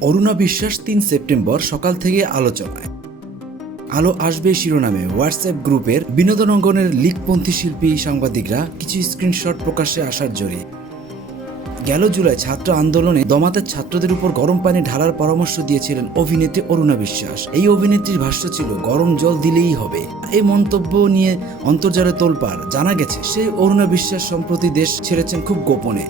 অরুণা বিশ্বাস তিন সেপ্টেম্বর সকাল থেকে আলোচনায়। আলো আসবে শিরোনামে হোয়াটসঅ্যাপ গ্রুপের বিনোদন অঙ্গনের লিগপন্থী শিল্পী সাংবাদিকরা কিছু স্ক্রিনশট প্রকাশ্যে আসার জোরে। গেল জুলাই ছাত্র আন্দোলনে দমাতের ছাত্রদের উপর গরম পানি ঢালার পরামর্শ দিয়েছিলেন অভিনেত্রী অরুণা বিশ্বাস। এই অভিনেত্রীর ভাষ্য ছিল, গরম জল দিলেই হবে। এই মন্তব্য নিয়ে অন্তর্জালে তোলপাড়। জানা গেছে, সেই অরুণা বিশ্বাস সম্প্রতি দেশ ছেড়েছেন খুব গোপনে।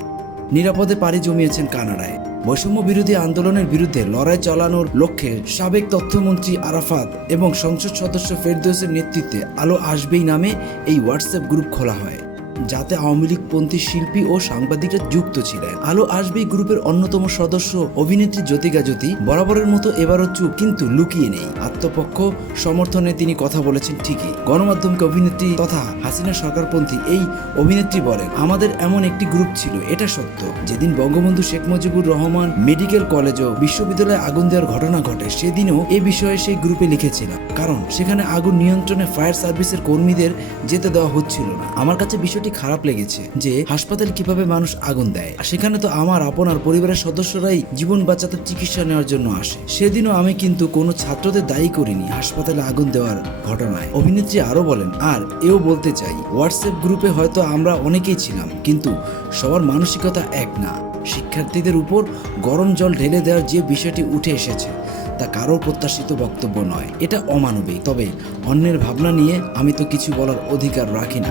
নিরাপদে পাড়ি জমিয়েছেন কানাডায়। বৈষম্য বিরোধী আন্দোলনের বিরুদ্ধে লড়াই চালানোর লক্ষ্যে সাবেক তথ্যমন্ত্রী আরাফাত এবং সংসদ সদস্য ফেরদৌসের নেতৃত্বে আলো আসবেই নামে এই হোয়াটসঅ্যাপ গ্রুপ খোলা হয়। যাতে আওয়ামী লীগপন্থী শিল্পী ও সাংবাদিকরা যুক্ত ছিলেন। আলো আসবেই গ্রুপের অন্যতম সদস্য, অভিনেত্রী জ্যোতিকা জ্যোতি। বরাবরের মতো এবারও চুপ, কিন্তু লুকিয়ে নেই। আত্মপক্ষ, সমর্থনে তিনি কথা বলেছেন ঠিকই। গণমাধ্যমকে অভিনেত্রী তথা হাসিনা সরকারপন্থী এই অভিনেত্রী বলেন, আমাদের এমন একটি গ্রুপ ছিল, এটা সত্য। যেদিন বঙ্গবন্ধু শেখ মুজিবুর রহমান মেডিকেল কলেজ ও বিশ্ববিদ্যালয়ে আগুন দেওয়ার ঘটনা ঘটে, সেদিনও এ বিষয়ে সেই গ্রুপে লিখেছিলাম। কারণ, সেখানে আগুন নিয়ন্ত্রণে ফায়ার সার্ভিসের কর্মীদের যেতে দেওয়া হচ্ছিল না। আমার কাছে বিষয়টি খারাপ লেগেছে যে হাসপাতাল কীভাবে মানুষ আগুন দেয়। আর সেখানে তো আমার আপনার পরিবারের সদস্যরাই জীবন বাঁচাতে চিকিৎসা নেওয়ার জন্য আসে। সেদিনও আমি কিন্তু কোনো ছাত্রদের দায়ী করিনি হাসপাতালে আগুন দেওয়ার ঘটনায়। অভিনেত্রী আরও বলেন, আর এও বলতে চাই হোয়াটসঅ্যাপ গ্রুপে হয়তো আমরা অনেকেই ছিলাম, কিন্তু সবার মানসিকতা এক না। শিক্ষার্থীদের উপর গরম জল ঢেলে দেওয়ার যে বিষয়টি উঠে এসেছে, তা কারও প্রত্যাশিত বক্তব্য নয়। এটা অমানবিক। তবে অন্যের ভাবনা নিয়ে আমি তো কিছু বলার অধিকার রাখি না।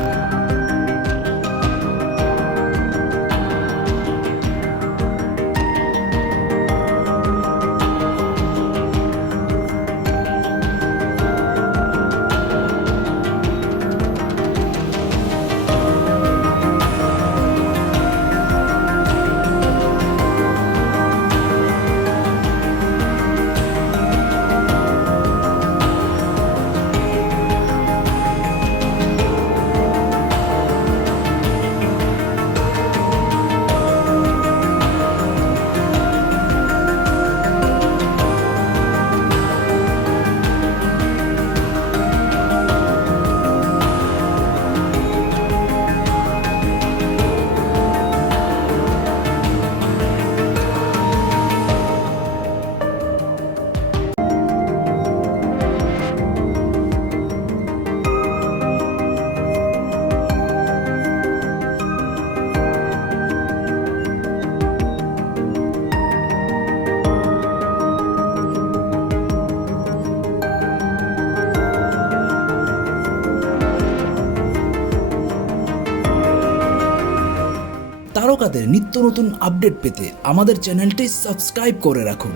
তারকাদের নিত্য নতুন আপডেট পেতে আমাদের চ্যানেলটি সাবস্ক্রাইব করে রাখুন।